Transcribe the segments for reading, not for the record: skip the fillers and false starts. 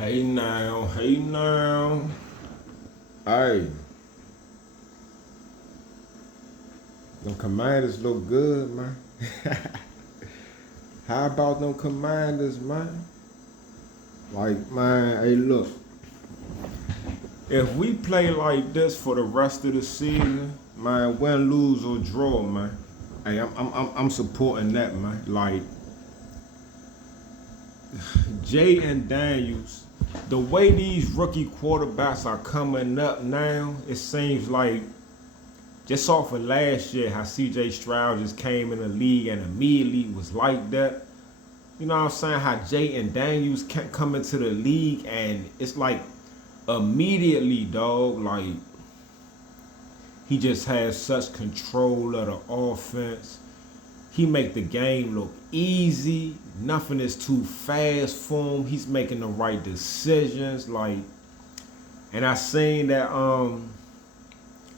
Hey now, hey now. Hey, them commanders look good, man. How about them commanders, man? Like, man, hey, look. If we play like this for the rest of the season, man, win, lose or draw, man. Hey, I'm supporting that, man. Like, Jayden Daniels, the way these rookie quarterbacks are coming up now, it seems like just off of last year, how CJ Stroud just came in the league and immediately was like that. You know what I'm saying? How Jayden Daniels kept coming to the league and it's like immediately, dog, like he just has such control of the offense. He make the game look easy. Nothing is too fast for him. He's making the right decisions. Like, and I seen that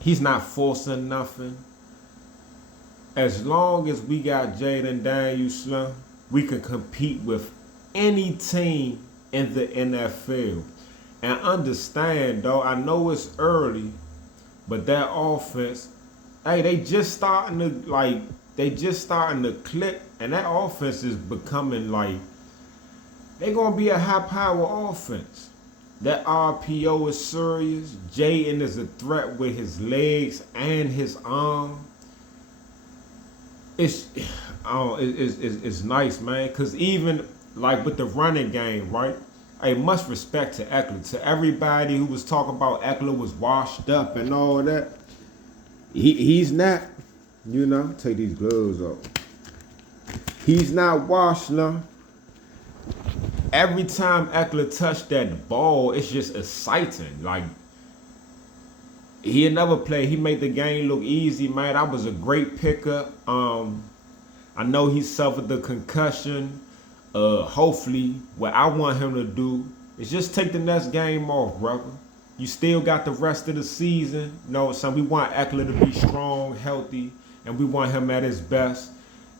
he's not forcing nothing. As long as we got Jayden Daniels, we can compete with any team in the NFL. And understand, though, I know it's early, but that offense, hey, they just starting to click, and that offense is becoming like they're gonna be a high power offense. That RPO is serious. Jayden is a threat with his legs and his arm. It's nice, man. Cause even like with the running game, right? Hey, much respect to Eckler. To everybody who was talking about Eckler was washed up and all that. He's not. You know, take these gloves off. He's not washed now. Every time Eckler touched that ball, it's just exciting. Like, he never played. He made the game look easy, man. That was a great pickup. I know he suffered the concussion. Hopefully, what I want him to do is just take the next game off, brother. You still got the rest of the season. You know, so we want Eckler to be strong, healthy, and we want him at his best.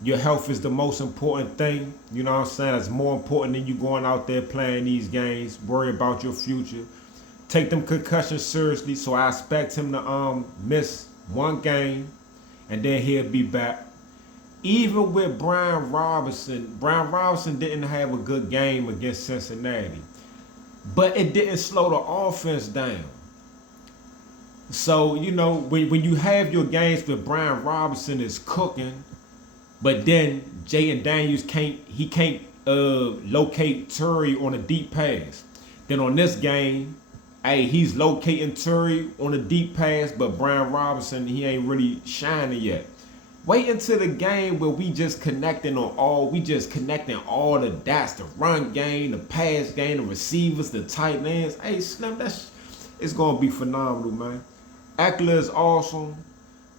Your health is the most important thing. You know what I'm saying? It's more important than you going out there playing these games. Worry about your future. Take them concussions seriously. So I expect him to miss one game, and then he'll be back. Even with Brian Robinson didn't have a good game against Cincinnati. But it didn't slow the offense down. So, you know, when you have your games where Brian Robinson is cooking, but then Jayden Daniels can't locate Terry on a deep pass. Then on this game, hey, he's locating Terry on a deep pass, but Brian Robinson, he ain't really shining yet. Wait until the game where we just connecting all the dots, the run game, the pass game, the receivers, the tight ends. Hey, Slim, it's gonna be phenomenal, man. Eckler is awesome.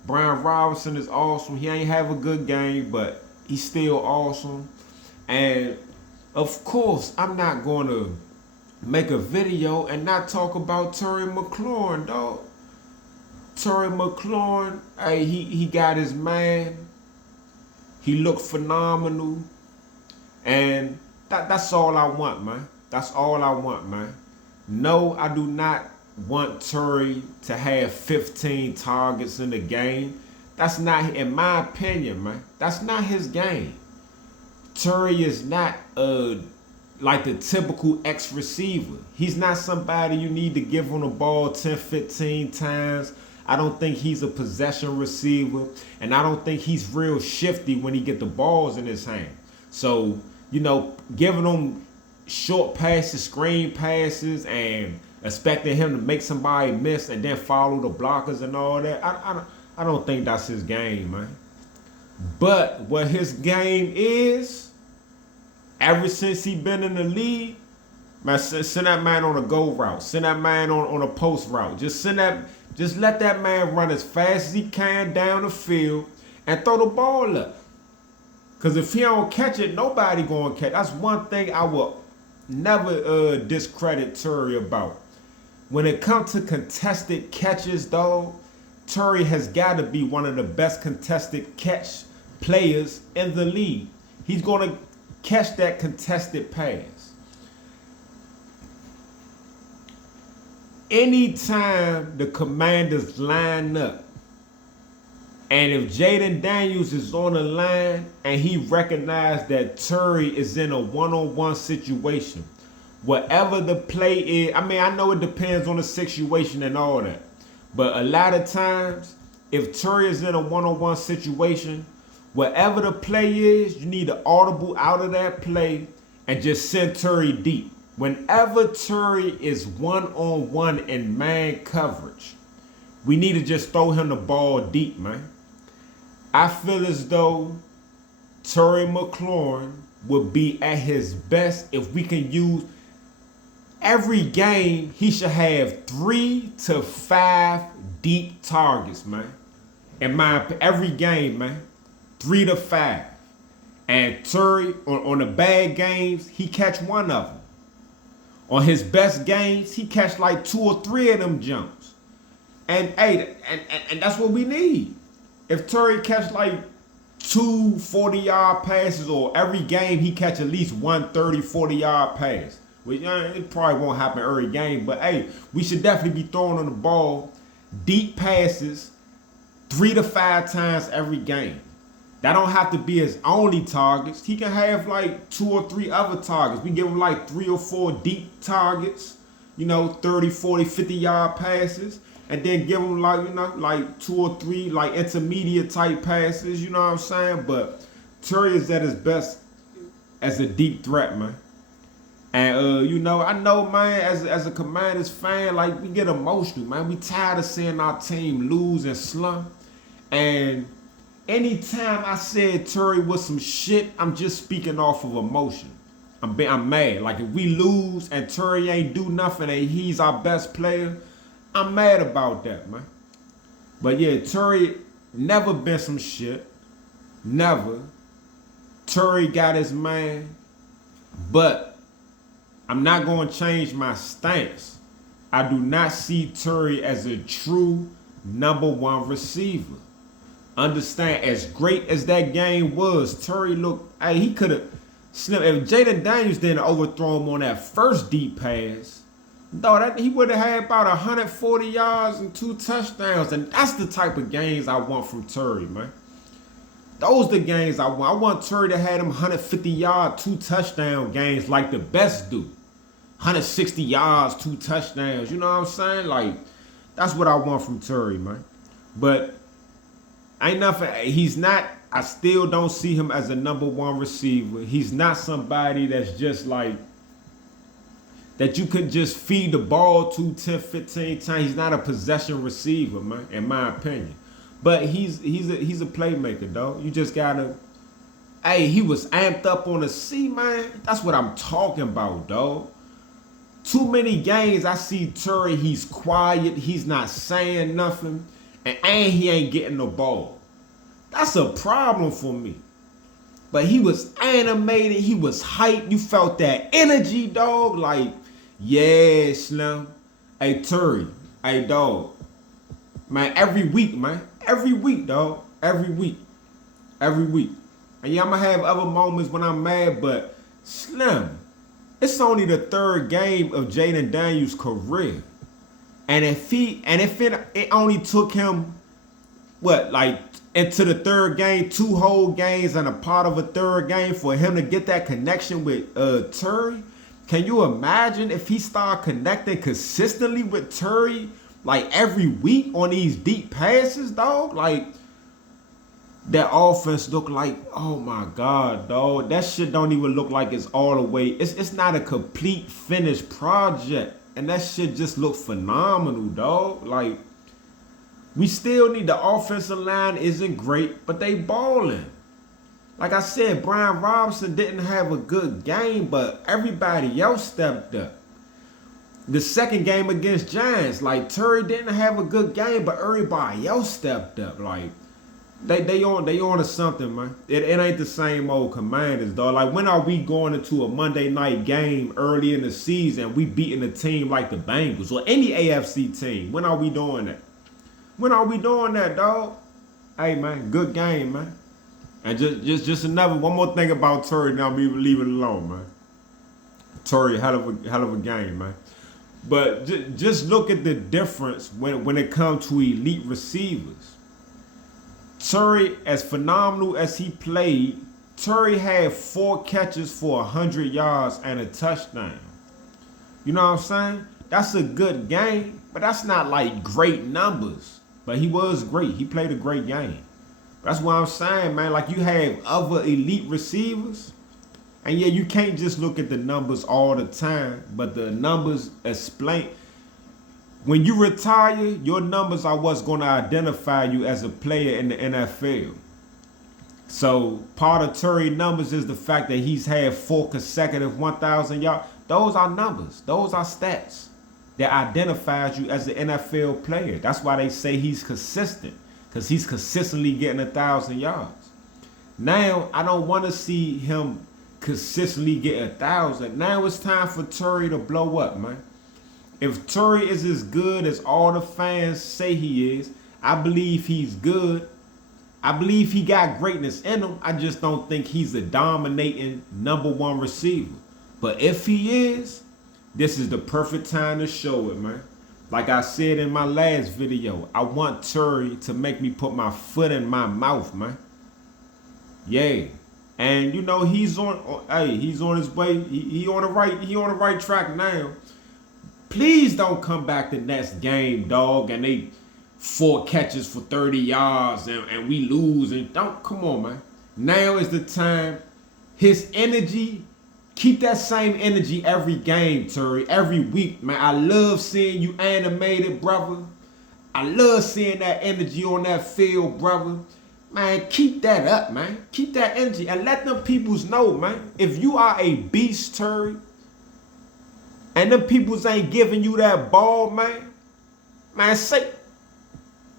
Brian Robinson is awesome. He ain't have a good game, but he's still awesome. And of course, I'm not gonna make a video and not talk about Terry Mclaurin, dog. Terry Mclaurin, hey, he got his man. He looked phenomenal. And that's all I want, man. That's all I want, man. No, I do not want Terry to have 15 targets in the game. That's not, in my opinion, man. That's not his game. Terry is not like the typical ex-receiver. He's not somebody you need to give him the ball 10, 15 times. I don't think he's a possession receiver, and I don't think he's real shifty when he get the balls in his hand. So, you know, giving him short passes, screen passes, and expecting him to make somebody miss and then follow the blockers and all that, I don't think that's his game, man. But what his game is, ever since he been in the league, man, send that man on a go route. Send that man on a post route. Just let that man run as fast as he can down the field and throw the ball up. Because if he don't catch it, nobody going to catch it. That's one thing I will never discredit Terry about. When it comes to contested catches, dog, Terry has got to be one of the best contested catch players in the league. He's going to catch that contested pass. anytime the Commanders line up, and if Jayden Daniels is on the line and he recognized that Terry is in a one-on-one situation, whatever the play is, I mean, I know it depends on the situation and all that, but a lot of times, if Terry is in a one-on-one situation, whatever the play is, you need to audible out of that play and just send Terry deep. Whenever Terry is one-on-one in man coverage, we need to just throw him the ball deep, man. I feel as though Terry McLaurin would be at his best if we can use every game. He should have 3 to 5 deep targets, man. Every game, man, 3 to 5. And Terry, on the bad games, he catch one of them. On his best games, he catch like 2 or 3 of them jumps. And hey, and that's what we need. If Terry catch like 2 40-yard passes, or every game he catch at least 1 30, 40-yard pass, which it probably won't happen every game, but hey, we should definitely be throwing on the ball deep passes 3 to 5 times every game. That don't have to be his only targets. He can have like 2 or 3 other targets. We give him like 3 or 4 deep targets, 30, 40, 50-yard passes. And then give him like 2 or 3 like intermediate type passes, you know what I'm saying? But Terry is at his best as a deep threat, man. And I know, man, as a Commanders fan, like, we get emotional, man. We tired of seeing our team lose and slump. And anytime I said Terry was some shit, I'm just speaking off of emotion. I'm mad. Like, if we lose and Terry ain't do nothing and he's our best player, I'm mad about that, man. But yeah, Terry never been some shit. Never. Terry got his man. But I'm not going to change my stance. I do not see Terry as a true #1 receiver. Understand, as great as that game was, Terry looked, hey, he could have slipped. If Jayden Daniels didn't overthrow him on that first deep pass, no, he would have had about 140 yards and 2 touchdowns. And that's the type of games I want from Terry, man. Those are the games I want. I want Terry to have them 150-yard, 2 touchdown games like the best do. 160 yards, 2 touchdowns. You know what I'm saying? Like, that's what I want from Terry, man. But ain't nothing. He's not. I still don't see him as a #1 receiver. He's not somebody that's just like, that you could just feed the ball to 10, 15 times. He's not a possession receiver, man, in my opinion. But he's a playmaker, dog. You just gotta. Hey, he was amped up on the C, man. That's what I'm talking about, dog. Too many games I see Terry, he's quiet, he's not saying nothing, and he ain't getting the ball. That's a problem for me. But he was animated, he was hyped, you felt that energy, dog. Like, yeah, Slim. Hey, Terry. Hey, dog. Man, every week, man. Every week, dog. Every week. Every week. And yeah, I'm going to have other moments when I'm mad, but Slim, it's only the 3rd game of Jayden Daniels' career. And if it only took him, into the 3rd game, 2 whole games and a part of a 3rd game for him to get that connection with Terry, can you imagine if he started connecting consistently with Terry, like every week on these deep passes, dog? Like, that offense look like, oh my God, dog. That shit don't even look like it's all the way. It's not a complete finished project. And that shit just look phenomenal, dog. Like, we still need, the offensive line isn't great, but they balling. Like I said, Brian Robinson didn't have a good game, but everybody else stepped up. The 2nd game against Giants, like, Terry didn't have a good game, but everybody else stepped up. Like, they on to something, man. It ain't the same old Commanders, dog. Like, when are we going into a Monday night game early in the season, we beating a team like the Bengals or any AFC team? When are we doing that? When are we doing that, dog? Hey, man, good game, man. And just one more thing about Terry, now we leave it alone, man. Terry, hell of a game, man. But just look at the difference when it comes to elite receivers. Terry, as phenomenal as he played, Terry had 4 catches for 100 yards and a touchdown. You know what I'm saying? That's a good game, but that's not like great numbers. But he was great. He played a great game. That's what I'm saying, man. Like, you have other elite receivers, and yeah, you can't just look at the numbers all the time, but the numbers explain. When you retire, your numbers are what's going to identify you as a player in the NFL. So part of Terry's numbers is the fact that he's had 4 consecutive 1,000 yards. Those are numbers. Those are stats that identifies you as an NFL player. That's why they say he's consistent, because he's consistently getting 1,000 yards. Now, I don't want to see him consistently get 1,000. Now it's time for Terry to blow up, man. If Terry is as good as all the fans say he is, I believe he's good. I believe he got greatness in him. I just don't think he's a dominating #1 receiver. But if he is, this is the perfect time to show it, man. Like I said in my last video, I want Terry to make me put my foot in my mouth, man. Yeah. And you know, he's on his way. He on the right track now. Please don't come back the next game, dog, and they 4 catches for 30 yards and we lose. And don't, come on, man. Now is the time. His energy, keep that same energy every game, Terry, every week, man. I love seeing you animated, brother. I love seeing that energy on that field, brother. Man, keep that up, man. Keep that energy and let them peoples know, man. If you are a beast, Terry, and them peoples ain't giving you that ball, man, say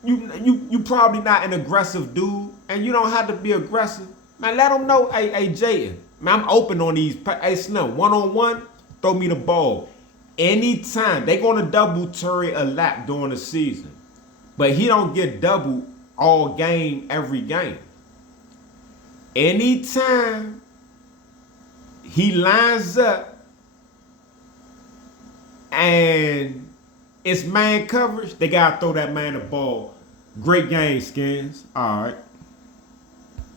you probably not an aggressive dude, and you don't have to be aggressive. Man, let them know, hey, Jayden, man, I'm open on these. Hey, Slim, one-on-one, throw me the ball. Anytime. They going to double Terry a lap during the season. But he don't get doubled all game, every game. Anytime he lines up and it's man coverage, they got to throw that man the ball. Great game, Skins. All right.